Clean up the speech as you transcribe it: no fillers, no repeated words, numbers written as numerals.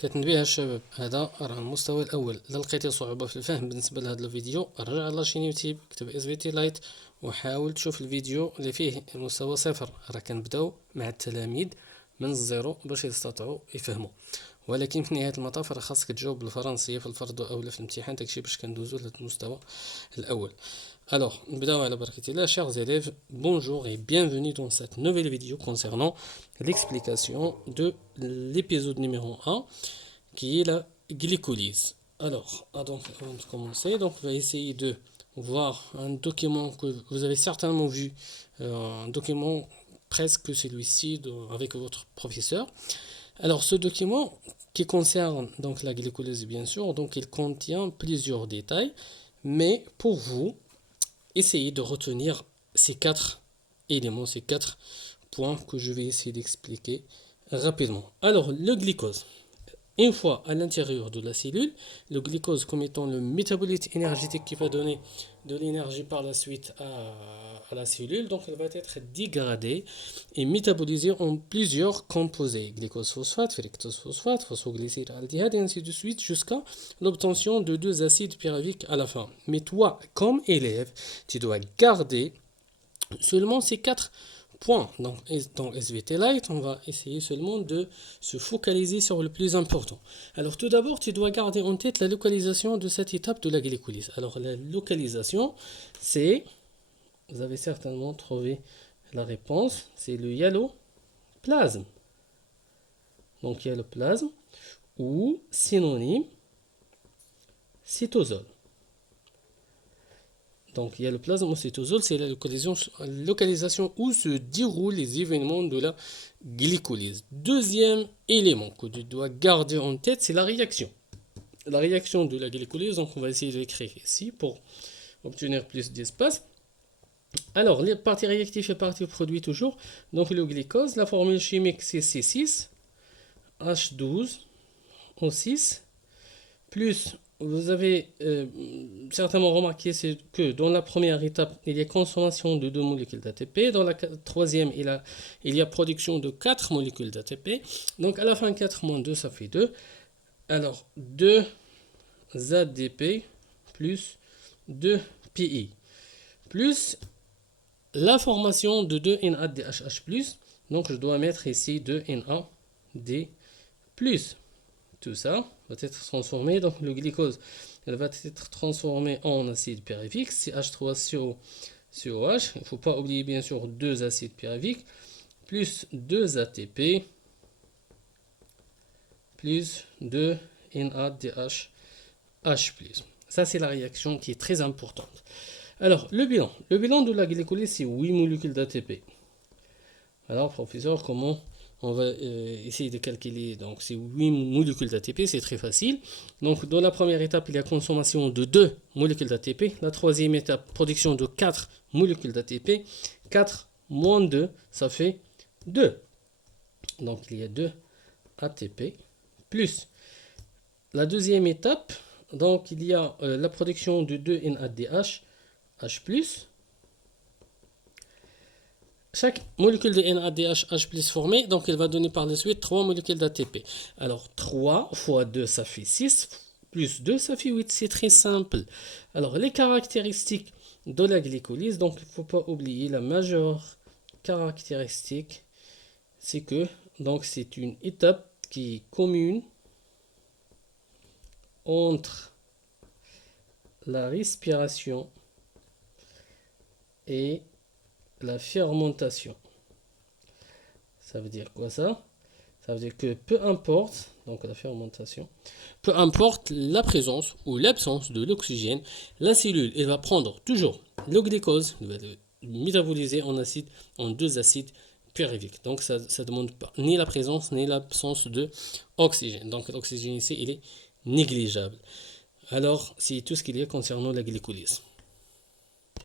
كتنبيه الشباب، هذا راه المستوى الاول. اذا لقيتي صعوبه في الفهم بالنسبه لهذا الفيديو، رجع لاشين يوتيوب، كتب اس في تي لايت وحاول تشوف الفيديو اللي فيه المستوى صفر. راه كنبداو مع التلاميذ من الزيرو باش يستطيعوا يفهموا، ولكن في نهايه المطاف راه خاصك تجاوب بالفرنسيه في الفرض اولا في الامتحان. داكشي باش كندوزو لهذا المستوى الاول. Alors, chers élèves, bonjour et bienvenue dans cette nouvelle vidéo concernant l'explication de l'épisode numéro 1 qui est la glycolyse. Alors, avant de commencer, donc, on va essayer de voir un document que vous avez certainement vu, un document presque celui-ci avec votre professeur. Alors, ce document qui concerne donc la glycolyse, bien sûr, donc il contient plusieurs détails, mais pour vous, essayez de retenir ces quatre éléments, ces quatre points que je vais essayer d'expliquer rapidement. Alors, le glucose. Une fois à l'intérieur de la cellule, le glucose comme étant le métabolite énergétique qui va donner de l'énergie par la suite à la cellule, donc elle va être dégradée et métabolisée en plusieurs composés, glucose phosphate, fructose phosphate, phosphoglycéride aldéhyde et ainsi de suite jusqu'à l'obtention de deux acides pyruviques à la fin. Mais toi, comme élève, tu dois garder seulement ces quatre points. Donc, dans SVT Light, on va essayer seulement de se focaliser sur le plus important. Alors, tout d'abord, tu dois garder en tête la localisation de cette étape de la glycolyse. Alors, la localisation, c'est, vous avez certainement trouvé la réponse, c'est le hyaloplasme. Donc, hyaloplasme ou synonyme cytosol. Donc, il y a le plasma cytosol, c'est la localisation où se déroulent les événements de la glycolyse. Deuxième élément que tu dois garder en tête, c'est la réaction. La réaction de la glycolyse, donc on va essayer de l'écrire ici pour obtenir plus d'espace. Alors, les parties réactives et parties produits toujours. Donc, le glucose, la formule chimique c'est C6, H12O6, plus vous avez certainement remarqué que dans la première étape, il y a consommation de 2 molécules d'ATP. Dans la troisième, il y a production de 4 molécules d'ATP. Donc à la fin, 4 moins 2, ça fait 2. Alors 2 ADP plus 2 PI. Plus la formation de 2 NADHH+. Donc je dois mettre ici 2 NAD+. Tout ça va être transformé, donc le glucose elle va être transformé en acide pyruvique, CH3COH. Il ne faut pas oublier bien sûr 2 acides pyruviques, plus 2 ATP, plus 2 NADH+. Ça c'est la réaction qui est très importante. Alors le bilan de la glycolyse c'est 8 molécules d'ATP. Alors professeur, comment on va essayer de calculer? Donc c'est 8 molécules d'ATP, c'est très facile. Donc dans la première étape, il y a consommation de 2 molécules d'ATP. La troisième étape, production de 4 molécules d'ATP. 4 moins 2, ça fait 2. Donc il y a 2 ATP plus. La deuxième étape, donc il y a la production de 2 NADH+. Chaque molécule de NADH+ formée, donc elle va donner par la suite 3 molécules d'ATP. Alors 3 fois 2 ça fait 6, plus 2 ça fait 8, c'est très simple. Alors les caractéristiques de la glycolyse, donc il ne faut pas oublier la majeure caractéristique, c'est que donc c'est une étape qui est commune entre la respiration et la fermentation. Ça veut dire quoi ça? Ça veut dire que peu importe, donc la fermentation, peu importe la présence ou l'absence de l'oxygène, la cellule elle va prendre toujours le glucose, elle va le métaboliser en 2 acides pyruviques. Donc ça ne demande pas ni la présence ni l'absence de oxygène. Donc l'oxygène ici il est négligeable. Alors c'est tout ce qu'il y a concernant la glycolyse.